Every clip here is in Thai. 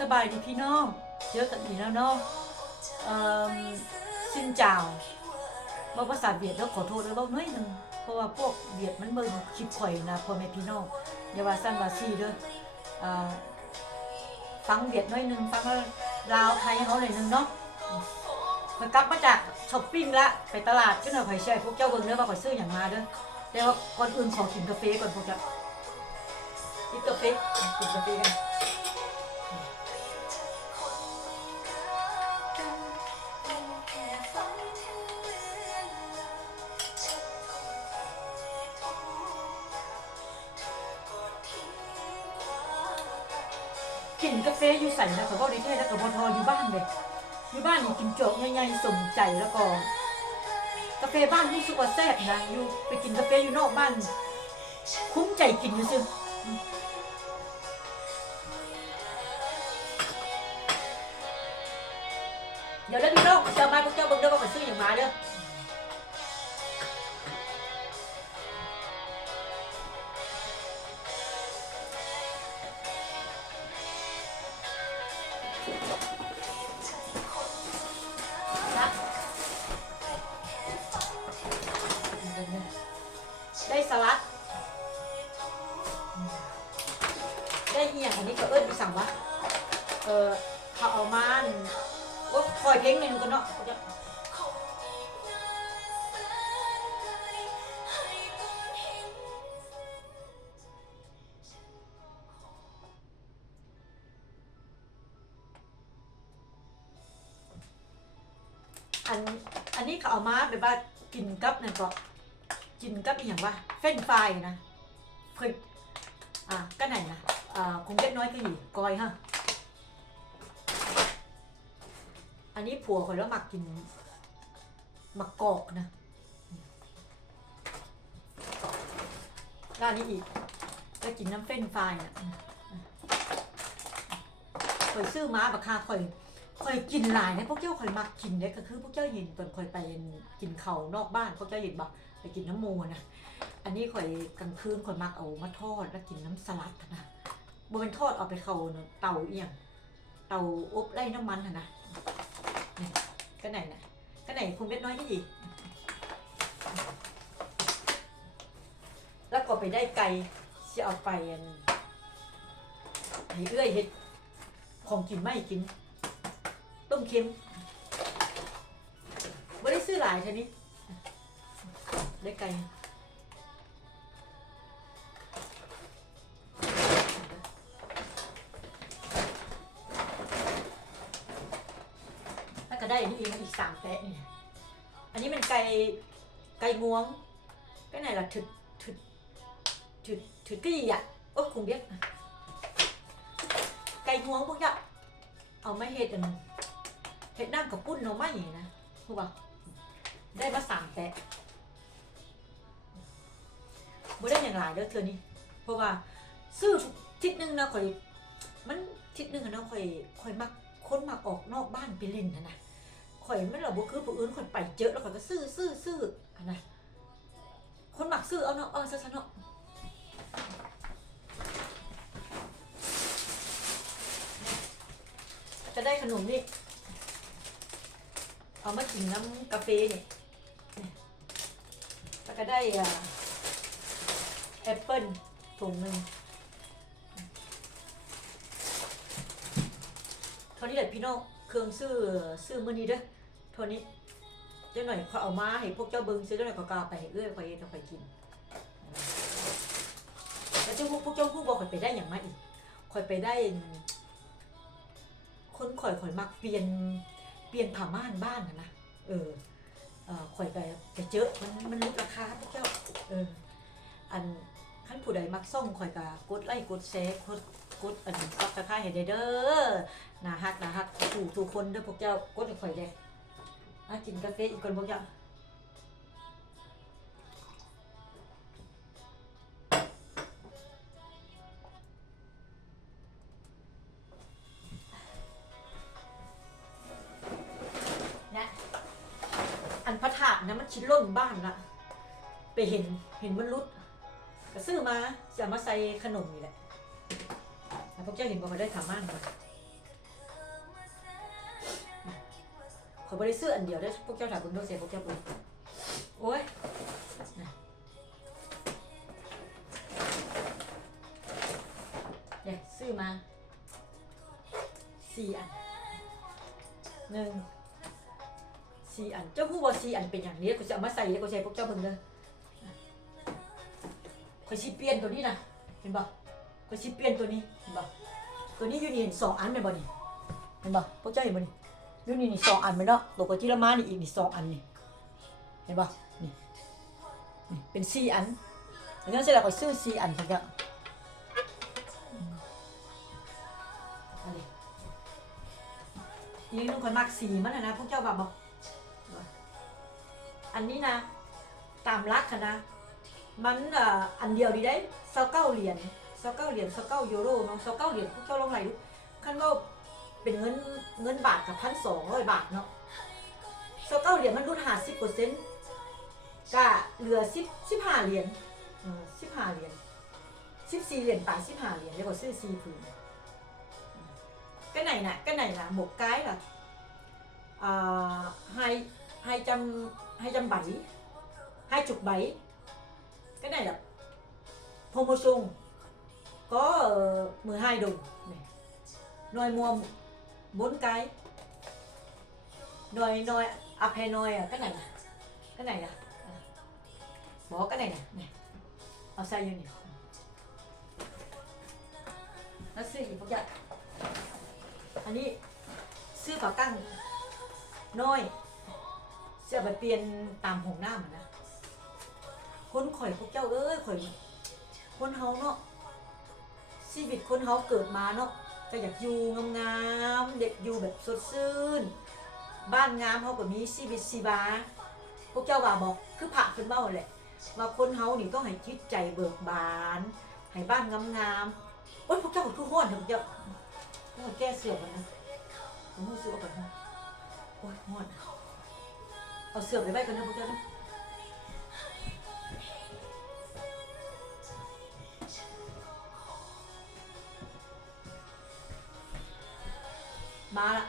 สบายดีพี่น้องเจอกันอีกแล้วเนาะเอ่อสินจ้าบ่ภาษาเวียดแล้วขอโทษแล้วเว้าน้อยหนึ่งเพราะว่าพวกเวียดมันเบิ่งคลิปข่อยนะพ่อแม่พี่น้องอย่าว่าซั่นว่าซี่เด้อฟังเวียดน้อยหนึ่งฟังลาวไทยเขาหน่อยหนึ่งเนาะข่อยกลับมาจากช้อปปิ้งละไปตลาดจังหน่อยข่อยแชร์ให้พวกเจ้าเบิ่งเด้อว่าข่อยซื้อหยังมาเด้อแต่ว่าก่อนอื่นขอกินกาแฟก่อนพวกจ้ากินกาแฟกินกาแฟกัน อยู่ใส่นะเขาบอกดีเท่แล้วกับอทออยู่บ้านเลยอยู่บ้านนี่กินโจ๊กง่ายๆสมใจแล้วก็กาแฟบ้านรู้สึกว่าแซ่บนะอยู่ไปกินกาแฟอยู่นอกบ้าน คุ้มใจกินอยู่ซึอืมเดี๋ยวแล้วพี่น้องจะมาพวกเจ้าเบิ่งเด้อว่าเขาซื้ออย่างมาเด้อ ได้สลัด ได้เอียงอันนี้ก็เอิ้นไปสั่งวะ เออเขาเอามาอันว่าคอยเพลงเมนูกันเนาะ เขาเอามาแบบว่ากินกับนั่นก็กินกับอีหยังวะเฟรนช์ฟรายนะเคยอะก็ไหนนะอ่าคงเล็กน้อยก็อยู่กอยฮะอันนี้ผัวคอยแล้วหมักกินหมักกอกนะด้านนี้อีกก็กินน้ำเฟรนช์ฟรายนะคอยซื้อมาบักคาคอย ข่อยกินหลายนะพวกเจ้าข่อยมักกินเนี่ยก็คือพวกเจ้าเห็นตอนข่อยไปกินเขานอกบ้านพวกเจ้าเห็นบอกไปกินน้ำโมนะอันนี้ข่อยกลางคืนข่อยมักเอามาทอดแล้วกินน้ำสลัดนะบ่เป็นทอดเอาไปเขาเนะเตาเอียงเตาอบไล่น้ำมันนะนี่ก็ไหนนะก็ไหนคุณเล็กน้อยนี่ดีแล้วก็ไปได้ไก่ที่เอาไปอันให้เอื้อยเฮ็ดของกินไม่กิน ต้มเค็มไม่ได้ซื้อหลายเท่านี้ได้ไก่แล้วก็ได้อันนี้อีกอีกสามแปะนี่อันนี้เป็นไก่ไก่งวงก็ไหนล่ะถึดถึดถึดถึดกี้อะโอ้คงเรียกไก่งวงพวกเนี้ยเอาไม่เห็ดอัน เห็ดน้ำกับปุ้นเนาะไม่นะถูกป่ะได้มาสามแปะบ่ได้อย่างไรเด้อเธอนี่เพราะว่าซื้อทิศหนึงนะข่อย มันทิศหนึงอะเนาะข่อยข่อยมักคนมักออกนอกบ้านไปเล่นนะนะข่อยไม่หรอกบ่คือผู้อื่นข่อยไปเจอแล้วข่อยก็ซื้อซื้อซื้ออันนะคนมักซื้อเอาเนาะเออซะซะเนาะจะได้ขนมนี่ เอามากินน้ำกาแฟเนี่ยแล้วก็ได้อ่าแอปเปิ้ลถุงหนึ่งเท่านี้แหละพี่น้องเครื่องซื้อซื้อมื่อนี้เด้อเท่านี้เจ้าหน่อยเขาเอามาให้พวกเจ้าเบิงซื้อเจ้าหน่อยก็กาไปให้เอื้อยไปจะไปกินแล้วเจ้าพวกพวกเจ้าพูดบอกข่อยไปได้อย่างมาอีกข่อยไปได้ คนข่อยข่อยมักเปลี่ยน ลี่ยนผ้าม่านบ้านนะนะเออเออข่อยไปจะเจอมันมันลดราคาพวกเจ้าเอออันขั้นผู้ใดมักส่งข่อยก็กดไลค์กดแชร์กดกดอันซับสไครต์ให้ได้เด้อนะฮักนะฮักถูกทุกคนเด้อพวกเจ้ากดข่อยได้อกินกาแฟอีกคนพวกเจ้า ไปเห็นเห็นมันรุดกระซื้อมาจะมาใส่ขนมนี่แหละพวกเจ้าเห็นบอกเขาได้ถาม่านก่อนเขาไปได้ซื้ออันเดียวได้พวกเจ้าถามบุญด้วยเสียพวกเจ้าบุญโอ้ยเนี่ยซื้อมาสี่อันหนึ่งสี่อันเจ้าผู้บอกสี่อันเป็นอย่างนี้กูจะเอามาใส่แล้วกูใช้พวกเจ้าเพิ่งเลย ข่อยสิเปลี่ยนตัวนี้นะเห็นบ่ข่อยสิเปลี่ยนตัวนี้เห็นบ่ตัวนี้อยู่นี่สองอันเป็นบ่นี่เห็นบ่พวกเจ้าเห็นบ่นี่อยู่นี่นี่สองอันไหมเนาะตัวกจิรามานี่อีกนี่สองอันนี่เห็นปะนี่นี่เป็นสี่อันอันนั้นเสร็จแล้วก็ซื้อสี่อันพวกเนี้ยอืมเอาดิยิงนุ่งคนมากสีมันนะนะพวกเจ้าแบบบอกอันนี้นะ ตามรักค่ะนะ มันอ่ออันเดียวดีได้เซาเก้าเหรียญเซาเก้าเหรียญเซาเก้ายูโรเนาะเซาเก้าเหรียญพวกเจ้าลองไหลดูขั้นว่าเป็นเงินเงินบาทกับพันสองร้อยบาทเนาะเซาเก้าเหรียญมันลดหาสิบเปอร์เซ็นต์ก็เหลือสิบสิบห้าเหรียญสิบห้าเหรียญสิบสี่เหรียญไปสิบห้าเหรียญแล้วก็ซื้อสี่ผืนก็ไหนน่ะก็ไหนน่ะหมกไก่ล่ะอ่าให้ให้จำให้จำใบให้จุกใบ cái này là homosum có ờ, 12 đồng này. Noi mua bốn cái. Noi noi apenoi à, cái này này cái này là, bỏ cái này nè này ở sai vô nè. Nó sư gì không vậy อันนี้ซื้อฝากั้งน้อยเสียบเปลี่ยนตามหงหน้าเหมือนนะ คนข่อยพวกเจ้าเอ้ยข่อย คนเฮาเนาะชีวิตคนเฮาเกิดมาเนาะก็อยากอยู่งามๆเด็กอยู่แบบสดชื่น บ้านงามเฮาก็มีชีวิตชีวาพวกเจ้าว่าบอกคือพระขึ้นเบ้าแหละว่าคนเฮานี่ต้องให้จิตใจเบิกบานให้บ้านงามๆโอ๊ยพวกเจ้าก็คือห้อนเถอะพวกเจ้าต้อแก้เสือกนะผมรู้สึกว่าก่อนนะโอ๊ยห้อนเอาเสือไปไว้กันนะพวกเจ้านะ มาละ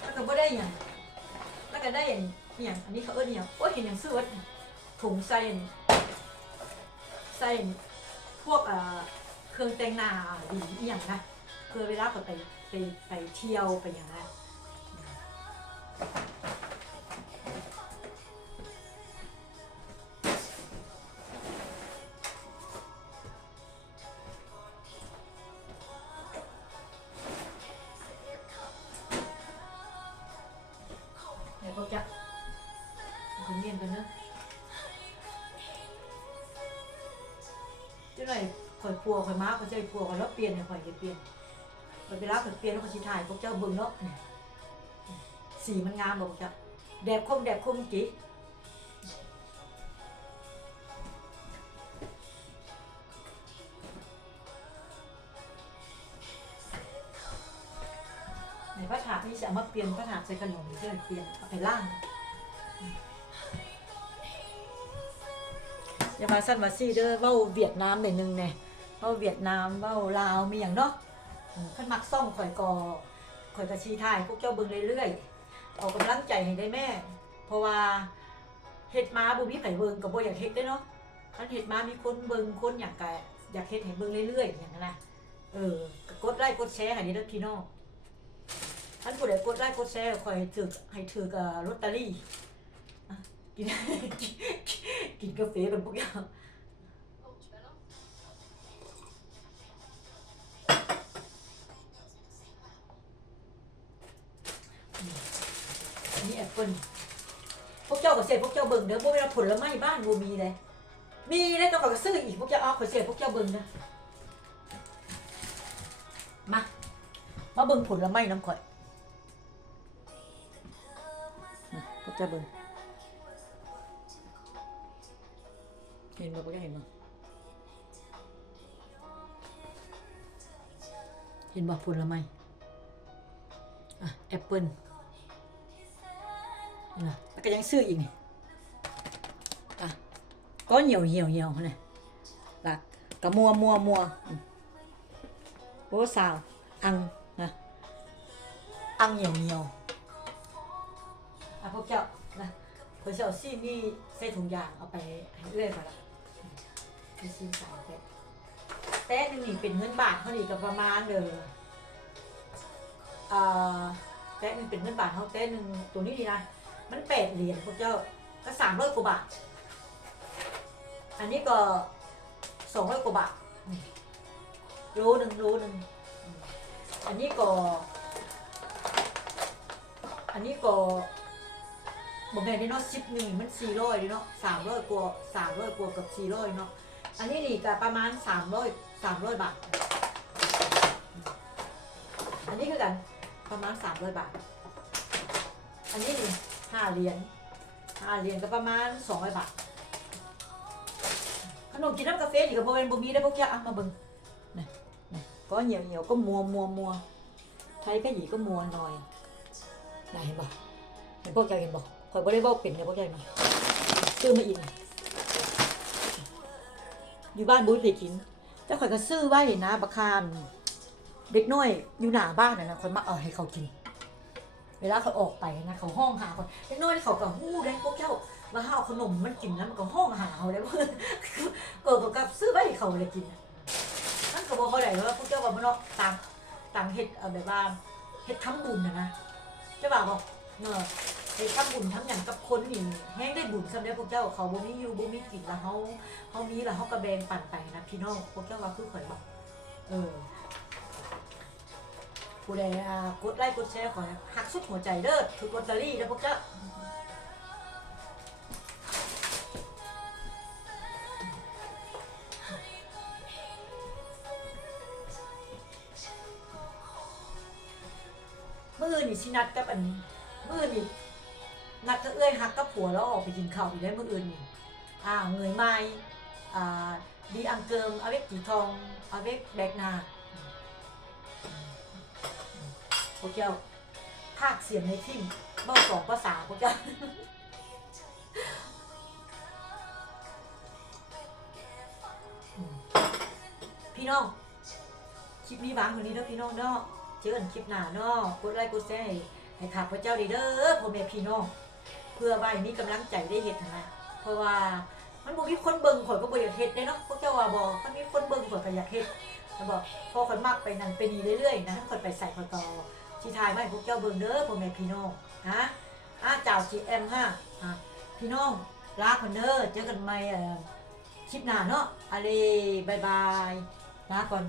แล้วก็บ่ได้หยังแล้วก็ได้อย่างอหย่างอันนี้เขาเอิ้นอหย่างโอ้ยเห็นอย่างซื้อวัดถุงใส่อันใส่อันพวกเอ่อเครื่องแต่งหน้าดีอหย่างนะเพื่อเวลาเขาไปไปไปเที่ยวไปอย่างนั้น จังไรข่อยปัวข่อยม้าข่อยใจปัวข่อยแล้วเปลี่ยนเนี่ยข่อยจะเปลี่ยนข่อยเวลาข่อยเปลี่ยนแล้วข่อยสิถ่ายพวกเจ้าเบิ่งเนาะสีมันงามบอกจ้ะแดบคมแดบคมจีในพระถาดนี่จะเอามาเปลี่ยนพระถาดใส่ขนมหรือเปลี่ยนเอาไปล่าง อย่ามาสั้นมาซี่เด้อเว้าเวียดนามหน่อยหนึงแน่เว้าเวียดนามเว้าลาวมีอย่างเนาะอืมเพิ่นมักซ่องข่อยกอข่อยกะชีถ่ายพวกเจ้าเบิ่งเรื่อยๆเอากำลังใจให้ได้แม่ เพราะว่าเฮ็ดมาบ่มีไผเบิ่งก็บ่อยากเฮ็ดได้เนาะคันเฮ็ดมามีคนเบิ่งคนอยากกะอยากเฮ็ดให้เบิ่งเรื่อยๆอย่างนั้นนะเออกดไลค์กดแชร์ให้เด้อพี่น้องท่านผู้ใดกดไลค์กดแชร์คอยถือให้ถือกับลอตเตอรี่ กินกิน กินกาแฟกันพวกอย่างอันนี้แอปเปิ้ลพวกเจ้าก็เสียพวกเจ้าเบิ่งเด้อพวกเราผลไม้บ้านบ่มีเลย มีเลยต้องก็ซื้ออีกพวกเจ้าเอาขอเสียพวกเจ้าเบิ่งนะมา มาเบิ่งผลไม้น้ำข่อยพวกเจ้าเบิ่ง เห็นบ่พวกเจ้าเห็นบ่เห็นบ่ผลไม้อะแอปเปิ้ลนี่นะแล้วก็ยังซื้ออีกนี่อะก็เหี่ยวเหี่ยวเหี่ยวนี่ลักกะมัวมัวมัวโอ้สาว อังนะอังเหนียวเหนียวอะพวกเจ้านะพวกเจ้าซี่มีใส่ถุงยางเอาไปให้เอื้อยก่อนละ มีซีใส่ไปแต่หนึ่งนี่เป็นเงินบาทเท่านี้ก็ประมาณเด้ออ่าแต่หนึ่งเป็นเงินบาทเท่าแต่หนึ่งตัวนี้ดีนะ มันแปดเหรียญพวกเจ้าก็สามร้อยกว่าบาท อันนี้ก็สองร้อยกว่าบาทนี่โลหนึ่งโลหนึ่งอันนี้ก็ อันนี้ก็บอกแม่นได้เนาะสิบหนึ่งมันสี่ร้อยเนาะสามร้อยกว่าสามร้อยกว่ากับสี่ร้อยเนาะ อันนี้นี่ก็ประมาณสามร้อยสามร้อยบาท อันนี้คือกันประมาณสามร้อยบาท อันนี้นี่ห้าเหรียญห้าเหรียญก็ประมาณสองร้อยบาท ขนมกินน้ำกาแฟนี่ก็บ่เป็นบ่มีได้พวกเจ้าเอามาเบิ่งนี่นี่ก็เหนียวเหนียวๆก็มัวมัวมัวไทยก็หยีก็มัวหน่อยน่าเห็นบ่เห็นพวกเจ้าเห็นบ่ข่อยบ่ได้เว้าเป็นเนี่ยพวกเจ้าเห็นบ่ซื้อมาอีก อยู่บ้านบุ้ยไปกิน แต่ข่อยก็ซื้อไว้นะบักคามเด็กน้อยอยู่หน้าบ้านน่ะนะข่อยมาเอาให้เขากิน เวลาเขาออกไปนะเขาห้องหาคนเด็กน้อยเขาก็ฮู้ได้พวกเจ้าว่าเฮาเอาขนมมันกินแล้วมันก็ห้องหาเขาได้บ่เกิดกับซื้อไว้ให้เขาเลยกินนั่นก็บอกเขาได้ว่าพวกเจ้าว่ามันเนาะต่างต่างเฮ็ดแบบว่าเฮ็ดทำบุญนะนะเจ้าบ่าวบอกเนาะ เฮ็ดทำบุญทำหยังกับคนนี่แฮงได้บุญสำเร็จพวกเจ้าเขาบ่มีอยู่บ่มีกินแล้วเฮาเฮามีแล้วเฮาก็แบงปั่นไปนะพี่น้องพวกเจ้าว่าคือข่อยบอกเออผู้ใดกดไลค์กดแชร์ขอหักสุดหัวใจเด้อถือลอตเตอรี่เด้อพวกเจ้ามื่อนี่ชินัดกับอันมื่อนี่ นัดก็เอื้อยหักกับผัวแล้วออกไปกินข้าวอีกได้มื่ออื่นนี่อ่าเงยไม้อ่าดีอังเกิมเอาเวกจีทองเอาเวกแบกนาพวกเจ้าภาคเสียงในทิ่มเบ้าสองภาษาพวกเจ้าพี่น้อง คลิปนี้วางคนนี้เด้อพี่น้องเนาะเจอกันคลิปหน้าเนาะกดไลค์กดแชร์ให้ให้ข้าพเจ้าดีเด้อพ่อแม่พี่น้อง เพื่อไว้มีกำลังใจได้เฮ็ดนนะเพราะว่ามันบ่มีคนเบิ่งข่อยก็บ่อยากเฮ็ดเด้เนาะพวกเจ้าว่าบ่มันมีคนเบิ่งข่อยก็อยากเฮ็ดแล้วบอกพอข่อยมักไปนั่นไปนี่เรื่อยๆนะข่อยไปใส่ข่อยต่อสิถ่ายมาให้พวกเจ้าเบิ่งเด้อพ่อแม่พี่น้องนะอ่าเจ้า GM ฮะอะพี่น้องลาคนเด้อเจอกันใหม่เอ่อคลิปหน้าเนาะอะเลบายบายลาก่อน